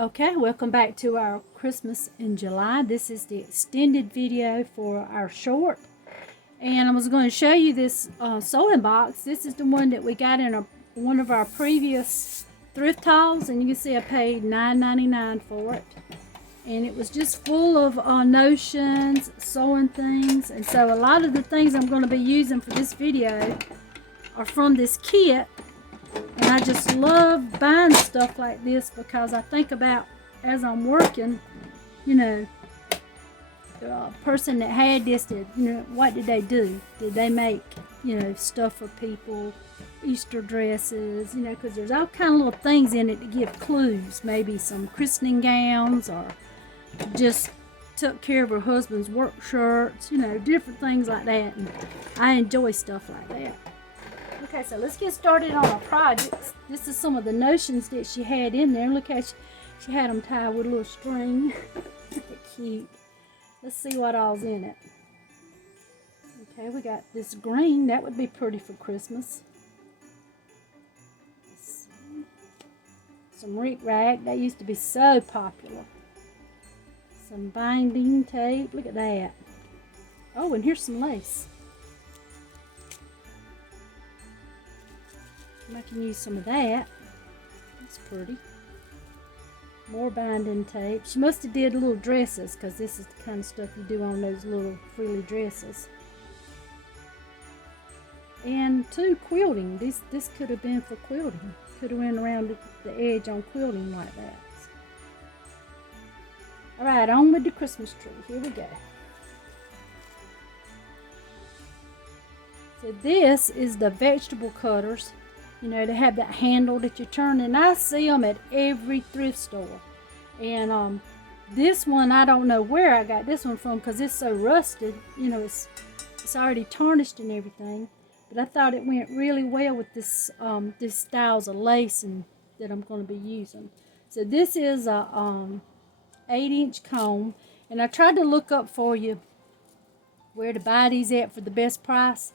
Okay, welcome back to our Christmas in July. This is the extended video for our short. And I was going to show you this sewing box. This is the one that we got in one of our previous thrift hauls. And you can see I paid $9.99 for it. And it was just full of notions, sewing things. And so a lot of the things I'm going to be using for this video are from this kit. And I just love buying stuff like this because I think about, as I'm working, you know, the person that had this, what did they do? Did they make, stuff for people, Easter dresses, because there's all kind of little things in it to give clues. Maybe some christening gowns, or just took care of her husband's work shirts, different things like that. And I enjoy stuff like that. Okay, so let's get started on our projects. This is some of the notions that she had in there. Look how she had them tied with a little string. Cute. Let's see what all's in it. Okay, we got this green. That would be pretty for Christmas. Let's see. Some Rick Rag. That used to be so popular. Some binding tape. Look at that. Oh, and here's some lace. I can use some of that. That's pretty. More binding tape. She must have did little dresses, because this is the kind of stuff you do on those little frilly dresses. And two, quilting. This could have been for quilting. Could have went around the edge on quilting like that. Alright, on with the Christmas tree. Here we go. So this is the vegetable cutters. They have that handle that you turn, and I see them at every thrift store. And this one, I don't know where I got this one from because it's so rusted. It's already tarnished and everything. But I thought it went really well with this styles of lace that I'm going to be using. So this is a 8-inch comb, and I tried to look up for you where to buy these at for the best price.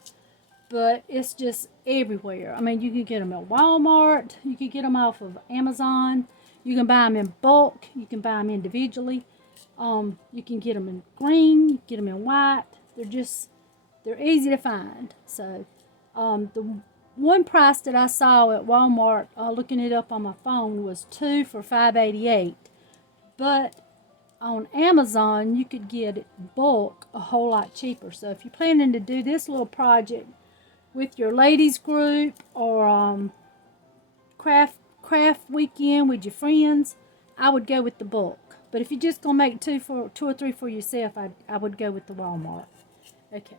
But it's just everywhere. I mean, you can get them at Walmart. You can get them off of Amazon. You can buy them in bulk. You can buy them individually. You can get them in green. You can get them in white. They're easy to find. So, the one price that I saw at Walmart, looking it up on my phone, was 2 for $5.88. But on Amazon, you could get it bulk a whole lot cheaper. So if you're planning to do this little project with your ladies group, or craft weekend with your friends, I would go with the bulk. But if you're just gonna make two or three for yourself, I would go with the Walmart. Okay.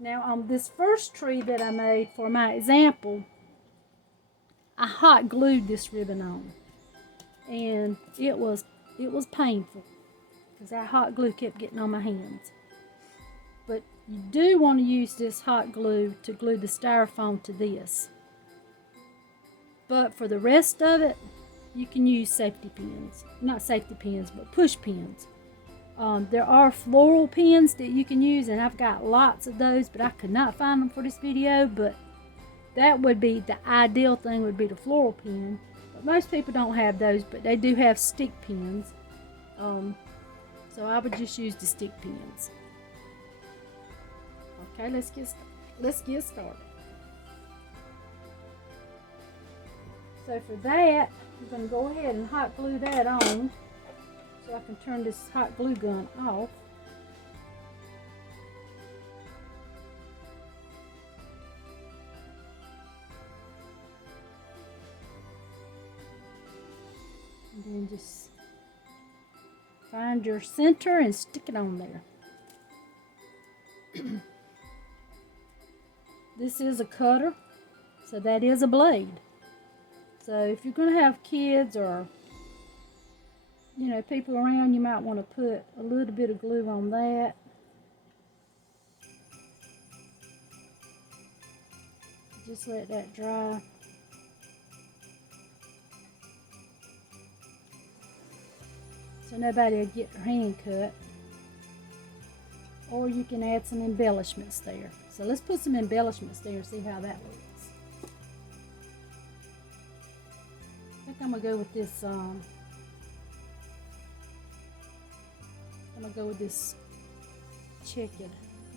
Now on this first tree that I made for my example, I hot glued this ribbon on, and it was painful because that hot glue kept getting on my hands. But you do want to use this hot glue to glue the styrofoam to this. But for the rest of it, you can use safety pins. Not safety pins, but push pins. There are floral pins that you can use, and I've got lots of those, but I could not find them for this video. But that would be the ideal thing, would be the floral pin. But most people don't have those, but they do have stick pins. So I would just use the stick pins. Okay, let's get started. So for that, I'm going to go ahead and hot glue that on so I can turn this hot glue gun off. And then just find your center and stick it on there. This is a cutter, so that is a blade. So if you're going to have kids or people around, you might want to put a little bit of glue on that. Just let that dry. So nobody will get their hand cut. Or you can add some embellishments there. So let's put some embellishments there and see how that looks. I think I'm gonna go with this. I'm gonna go with this checkered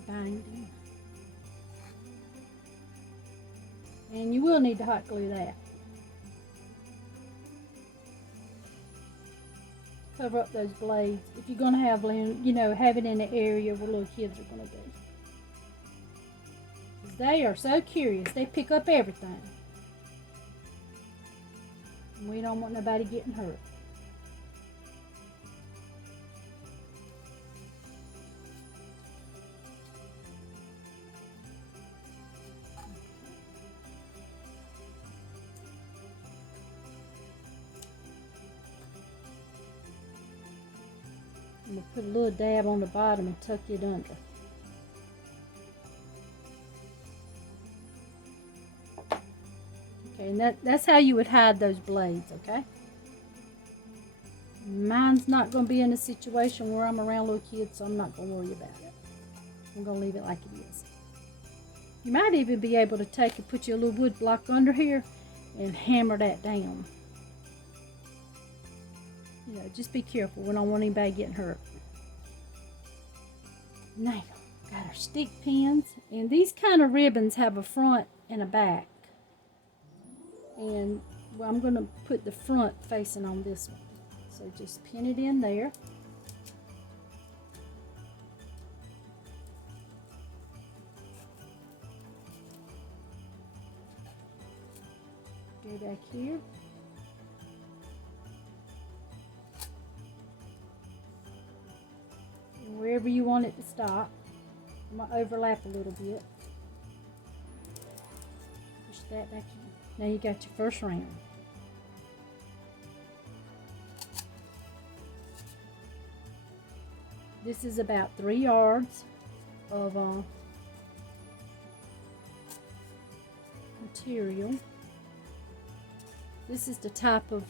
binding, and you will need to hot glue that. Cover up those blades if you're gonna have, you know, have it in the area where little kids are gonna be. They are so curious. They pick up everything. And we don't want nobody getting hurt. I'm going to put a little dab on the bottom and tuck it under. Okay, and that's how you would hide those blades, okay? Mine's not going to be in a situation where I'm around little kids, so I'm not going to worry about it. I'm going to leave it like it is. You might even be able to take and put your little wood block under here and hammer that down. You know, just be careful. We don't want anybody getting hurt. Now, got our stick pins. And these kind of ribbons have a front and a back. And well, I'm going to put the front facing on this one. So just pin it in there. Go back here. And wherever you want it to stop, I'm going to overlap a little bit. Push that back in. Now you got your first round. This is about 3 yards of material. This is the type of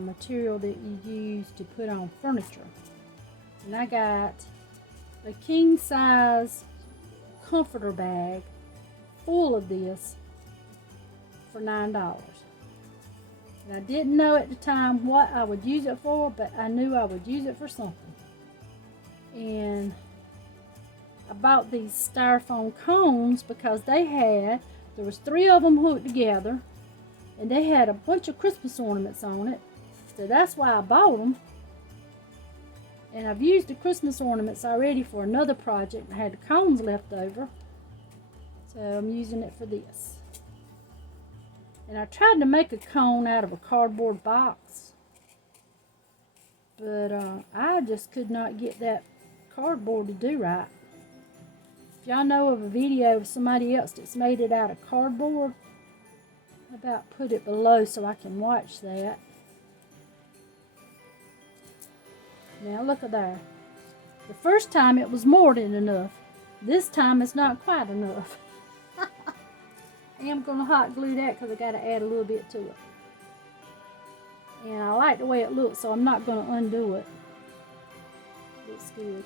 material that you use to put on furniture. And I got a king size comforter bag full of this for $9. And I didn't know at the time what I would use it for, but I knew I would use it for something. And I bought these styrofoam cones because there was 3 of them hooked together, and they had a bunch of Christmas ornaments on it. So that's why I bought them. And I've used the Christmas ornaments already for another project. I had the cones left over, so I'm using it for this. And I tried to make a cone out of a cardboard box, but I just could not get that cardboard to do right. If y'all know of a video of somebody else that's made it out of cardboard, how about put it below so I can watch that. Now look at there. The first time it was more than enough. This time it's not quite enough. I am going to hot glue that because I got to add a little bit to it. And I like the way it looks, so I'm not going to undo it. Looks good.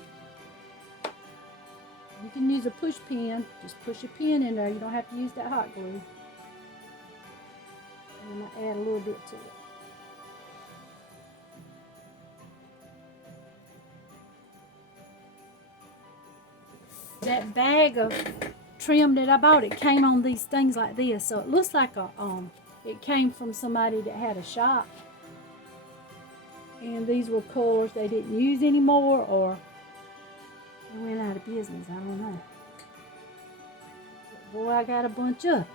You can use a push pin. Just push a pin in there. You don't have to use that hot glue. And I'm going to add a little bit to it. That bag of trim that I bought, it came on these things like this, so it looks like it came from somebody that had a shop, and these were colors they didn't use anymore, or they went out of business. I don't know. But boy, I got a bunch of it.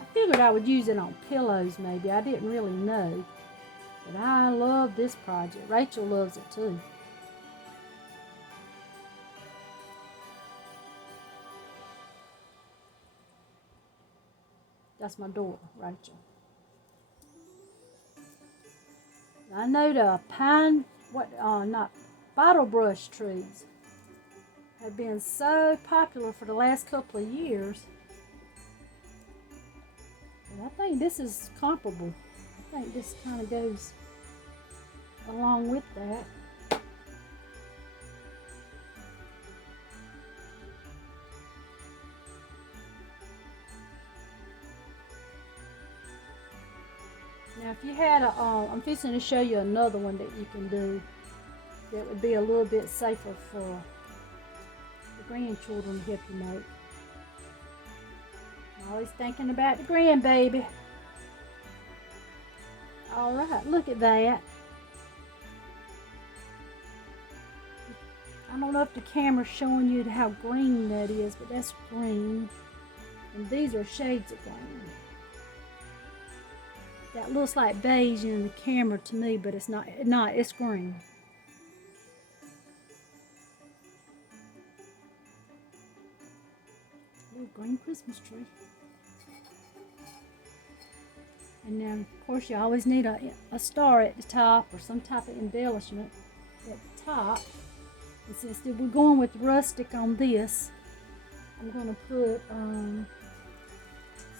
I figured I would use it on pillows maybe. I didn't really know, but I love this project. Rachel loves it too. That's my daughter, Rachel. I know the bottle brush trees have been so popular for the last couple of years. And I think this is comparable. I think this kind of goes along with that. Now if you had a, I'm fixing to show you another one that you can do that would be a little bit safer for the grandchildren to help you make. I'm always thinking about the grandbaby. Alright, look at that. I don't know if the camera's showing you how green that is, but that's green. And these are shades of green. That looks like beige in the camera to me, but it's not, it's green. Little green Christmas tree. And then, of course, you always need a star at the top or some type of embellishment at the top. And since we're going with rustic on this, I'm going to put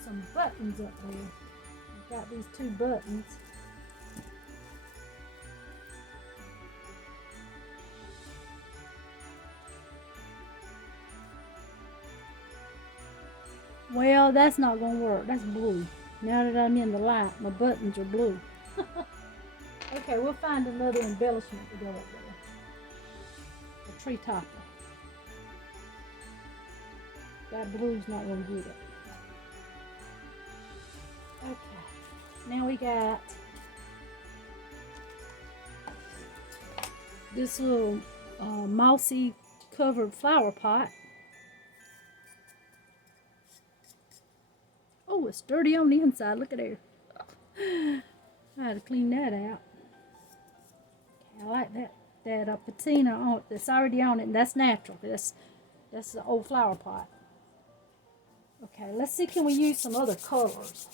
some buttons up there. I've got these 2 buttons. Well, that's not going to work. That's blue. Now that I'm in the light, my buttons are blue. Okay, we'll find another embellishment to go up there. A tree topper. That blue's not going to get it. Okay, now we got this little mossy covered flower pot. Oh, it's dirty on the inside. Look at there. I had to clean that out. Okay, I like that patina on that's already on it, and that's natural. That's the old flower pot. Okay, let's see, can we use some other colors?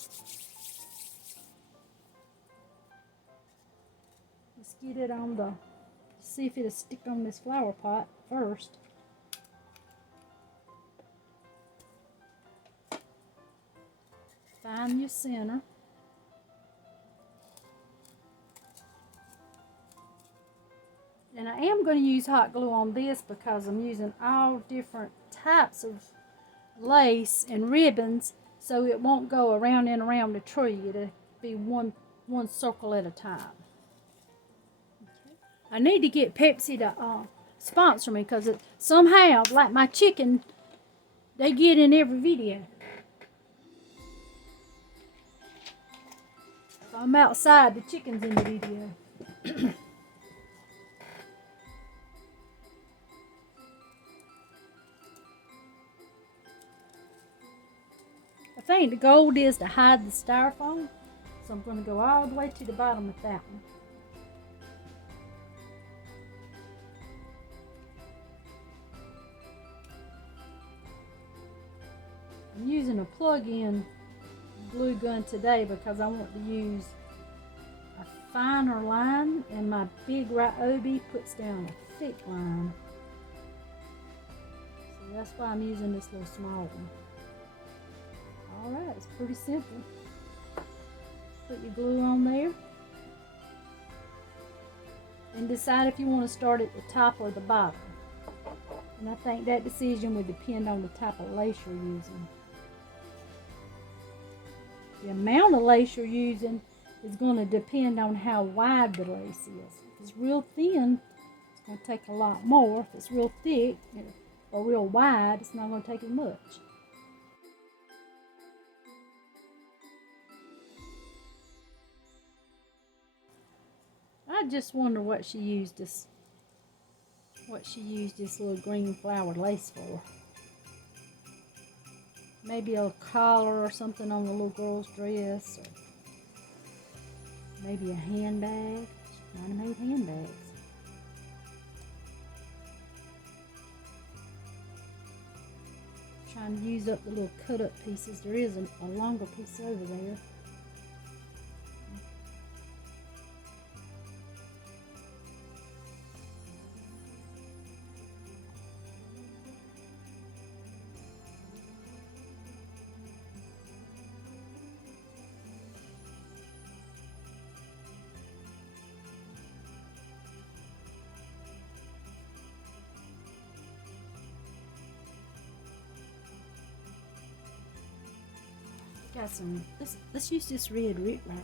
Let's get it on the, see if it'll stick on this flower pot first. Find your center. And I am going to use hot glue on this because I'm using all different types of lace and ribbons, so it won't go around and around the tree. It'll be one circle at a time. Okay. I need to get Pepsi to sponsor me because somehow, like my chicken, they get in every video. If I'm outside, the chicken's in the video. I think the goal is to hide the styrofoam, so I'm going to go all the way to the bottom with that one. I'm using a plug-in glue gun today because I want to use a finer line, and my big Ryobi puts down a thick line. So that's why I'm using this little small one. Alright, it's pretty simple. Put your glue on there. And decide if you want to start at the top or the bottom. And I think that decision would depend on the type of lace you're using. The amount of lace you're using is going to depend on how wide the lace is. If it's real thin, it's going to take a lot more. If it's real thick or real wide, it's not going to take as much. I just wonder what she used this little green flowered lace for. Maybe a collar or something on the little girl's dress, or maybe a handbag. She might have made handbags. Trying to use up the little cut up pieces. There is a longer piece over there. Got some, let's use this red rip wrap.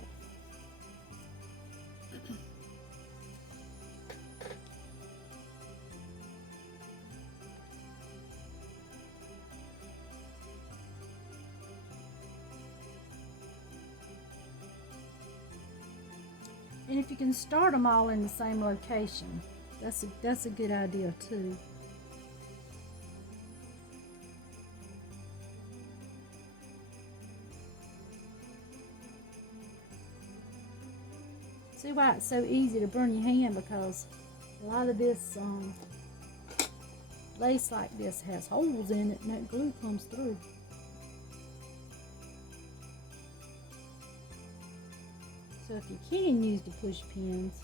And if you can start them all in the same location, that's a good idea too. See why it's so easy to burn your hand, because a lot of this lace like this has holes in it and that glue comes through. So if you can use the push pins,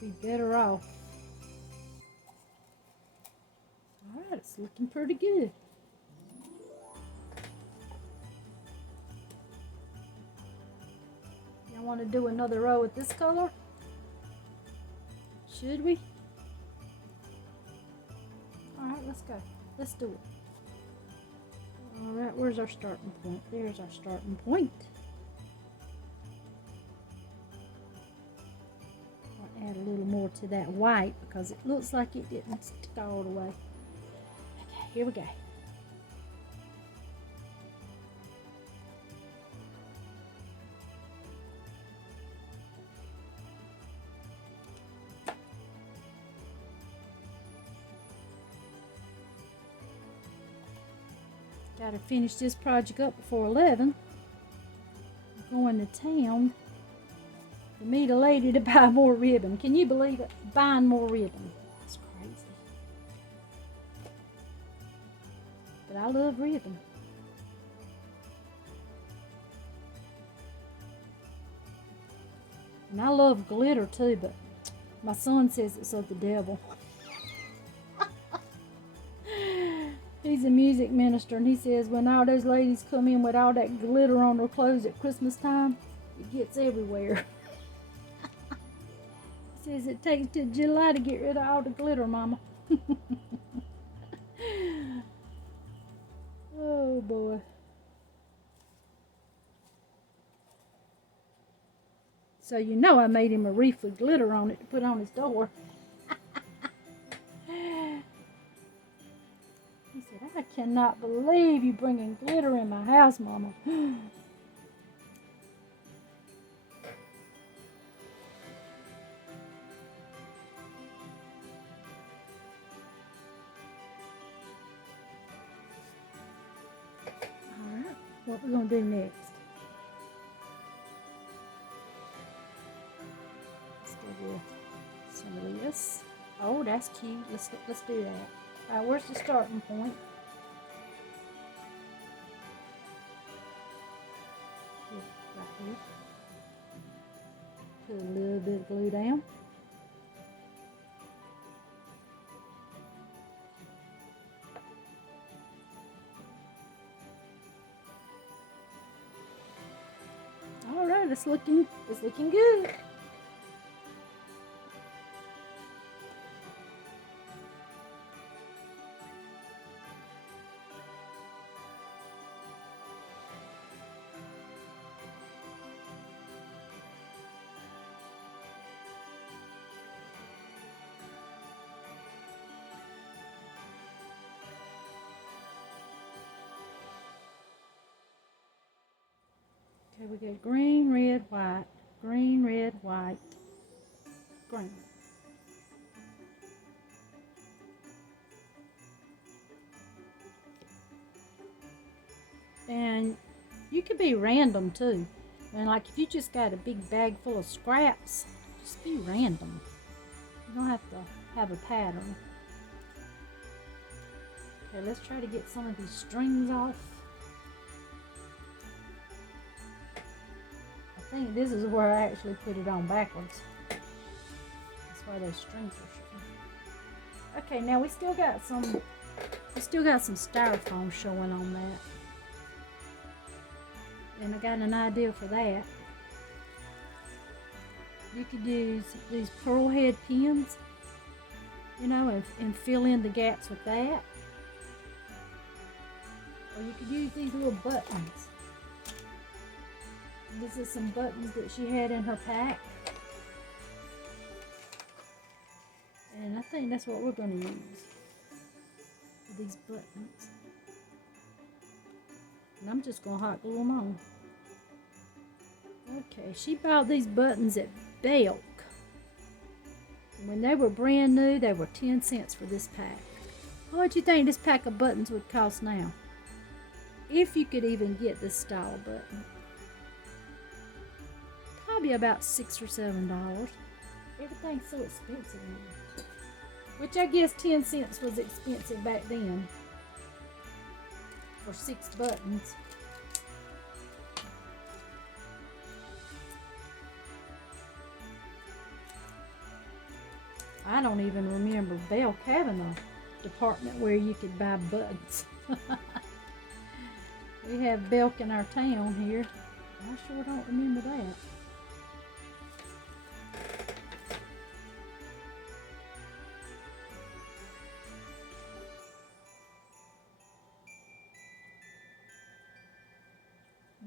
you'd be better off. Alright, it's looking pretty good. I want to do another row with this color. Should we? Alright, let's go. Let's do it. Alright, where's our starting point? There's our starting point. I'll add a little more to that white because it looks like it didn't stick all the way. Okay, here we go. Got to finish this project up before 11. I'm going to town to meet a lady to buy more ribbon. Can you believe it? Buying more ribbon. It's crazy. But I love ribbon. And I love glitter too, but my son says it's of the devil. He's a music minister, and he says when all those ladies come in with all that glitter on their clothes at Christmas time, it gets everywhere. He says it takes till July to get rid of all the glitter, Mama. Oh, boy. So you know I made him a wreath with glitter on it to put on his door. He said, I cannot believe you bringing glitter in my house, Mama. Alright, what we're going to do next? Let's go with some of this. Oh, that's cute. Let's do that. Alright, where's the starting point? Right here. Put a little bit of glue down. Alright, it's looking good. Okay, we got green, red, white, green, red, white, green. And you could be random too. And like if you just got a big bag full of scraps, just be random. You don't have to have a pattern. Okay, let's try to get some of these strings off. I think this is where I actually put it on backwards. That's why those strings are showing. Okay, now we still got some styrofoam showing on that. And I got an idea for that. You could use these pearl head pins, you know, and fill in the gaps with that. Or you could use these little buttons. This is some buttons that she had in her pack. And I think that's what we're going to use. These buttons. And I'm just going to hot glue them on. Okay, she bought these buttons at Belk. When they were brand new, they were 10 cents for this pack. What do you think this pack of buttons would cost now? If you could even get this style button. Probably about $6 or $7. Everything's so expensive now. Which I guess 10 cents was expensive back then. For 6 buttons. I don't even remember Belk having a department where you could buy buttons. We have Belk in our town here. I sure don't remember that.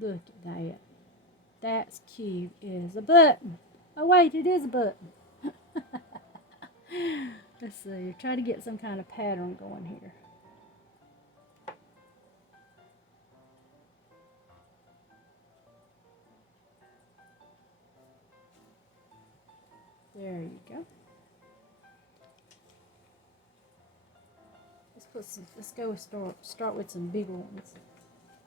Look at that. That's cute as a button. Oh wait, it is a button. Let's see, try to get some kind of pattern going here. There you go. Let's go start with some bigger ones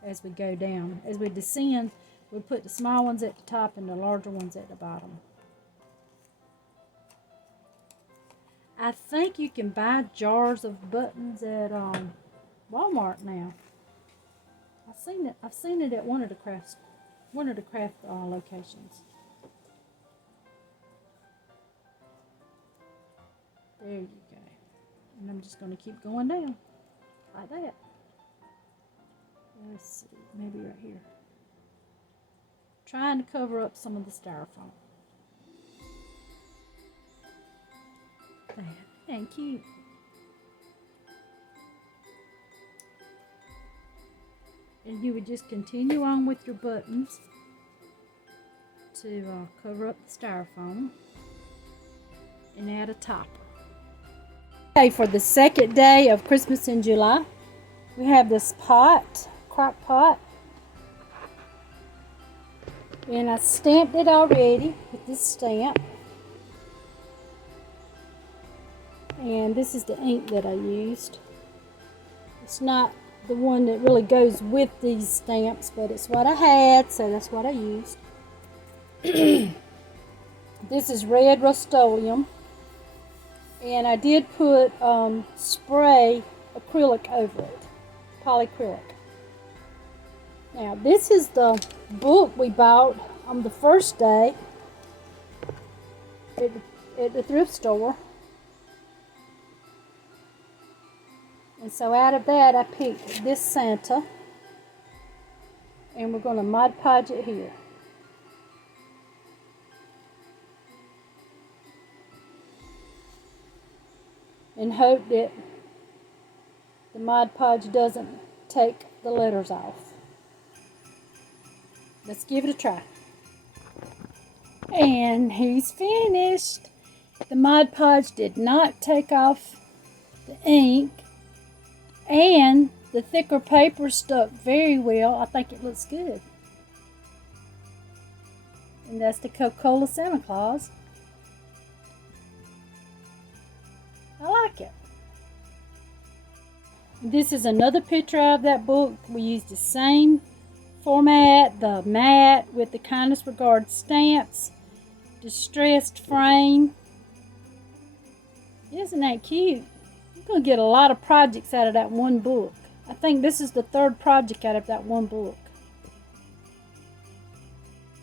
as we go down. As we descend, we put the small ones at the top and the larger ones at the bottom. I think you can buy jars of buttons at Walmart now. I've seen it at one of the craft locations. There you go. And I'm just going to keep going down like that. Let's see, maybe right here. Trying to cover up some of the styrofoam. Thank you. And you would just continue on with your buttons to cover up the styrofoam and add a topper. Okay, for the second day of Christmas in July, we have this pot, crock pot. And I stamped it already with this stamp. And this is the ink that I used. It's not the one that really goes with these stamps, but it's what I had, so that's what I used. This is red Rust-Oleum. And I did put spray acrylic over it, polyacrylic. Now this is the book we bought on the first day at the thrift store. And so out of that I picked this Santa, and we're going to Mod Podge it here. And hope that the Mod Podge doesn't take the letters off. Let's give it a try. And he's finished. The Mod Podge did not take off the ink, and the thicker paper stuck very well. I think it looks good. And that's the Coca-Cola Santa Claus. I like it. This is another picture of that book. We used the same format, the matte with the kindest regards stamps, distressed frame. Isn't that cute? You're going to get a lot of projects out of that one book. I think this is the third project out of that one book.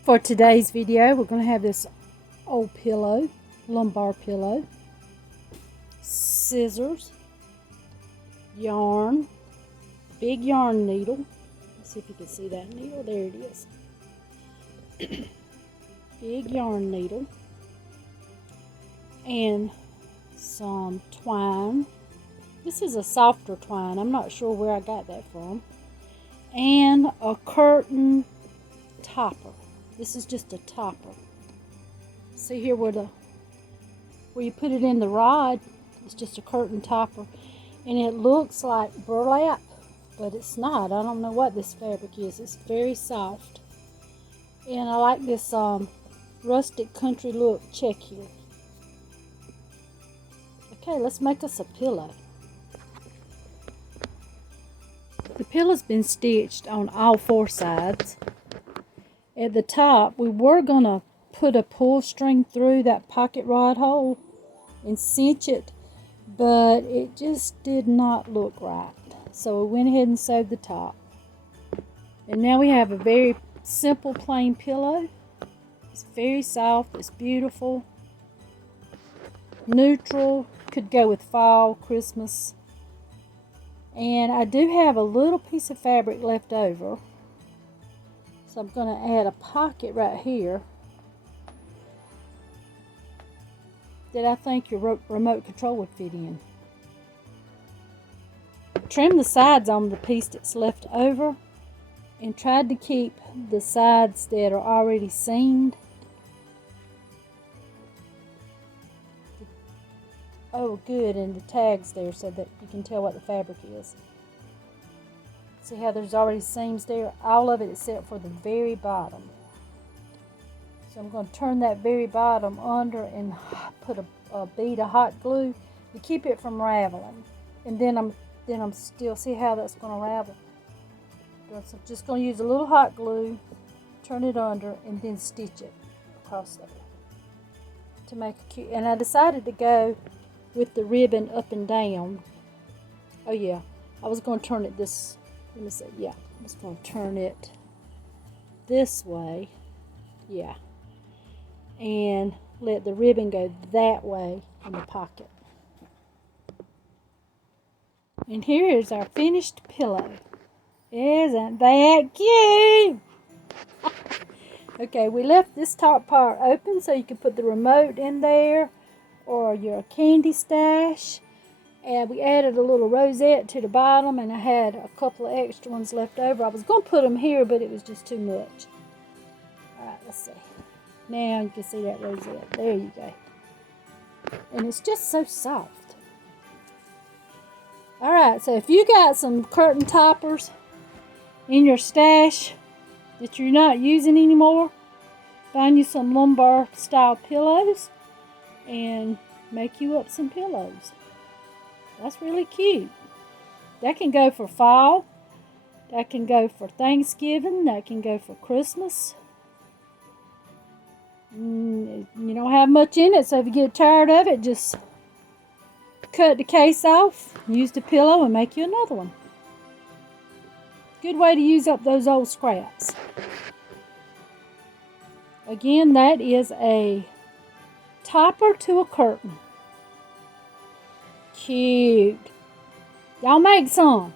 For today's video, we're going to have this old pillow, lumbar pillow, scissors, yarn, big yarn needle. Let's see if you can see that needle. There it is. Big yarn needle. And some twine. This is a softer twine. I'm not sure where I got that from. And a curtain topper. This is just a topper. See here where you put it in the rod. It's just a curtain topper. And it looks like burlap, but it's not. I don't know what this fabric is. It's very soft. And I like this rustic country look check here. Okay, let's make us a pillow. The pillow's been stitched on all 4 sides. At the top, we were going to put a pull string through that pocket rod hole and cinch it, but it just did not look right. So we went ahead and sewed the top. And now we have a very simple plain pillow. It's very soft, it's beautiful, neutral, could go with fall, Christmas. And I do have a little piece of fabric left over, so I'm going to add a pocket right here that I think your remote control would fit in. Trim the sides on the piece that's left over and tried to keep the sides that are already seamed. Oh, good, and the tags there so that you can tell what the fabric is. See how there's already seams there? All of it except for the very bottom. So I'm going to turn that very bottom under and put a bead of hot glue to keep it from raveling. And then I'm still, see how that's going to ravel? So I'm just going to use a little hot glue, turn it under, and then stitch it across there to make it cute. And I decided to go with the ribbon up and down. Oh yeah, I was going to turn it this, let me see, yeah, I was going to turn it this way, yeah, and let the ribbon go that way in the pocket. And here is our finished pillow. Isn't that cute? Okay, we left this top part open so you can put the remote in there or your candy stash, and we added a little rosette to the bottom, and I had a couple of extra ones left over. I was going to put them here, but it was just too much. Alright, let's see. Now you can see that rosette. There you go. And it's just so soft. Alright, so if you got some curtain toppers in your stash that you're not using anymore, find you some lumbar style pillows and make you up some pillows. That's really cute. That can go for fall. That can go for Thanksgiving. That can go for Christmas. You don't have much in it, so if you get tired of it, just cut the case off, use the pillow, and make you another one. Good way to use up those old scraps. Again, that is a topper to a curtain. Cute. Y'all make some.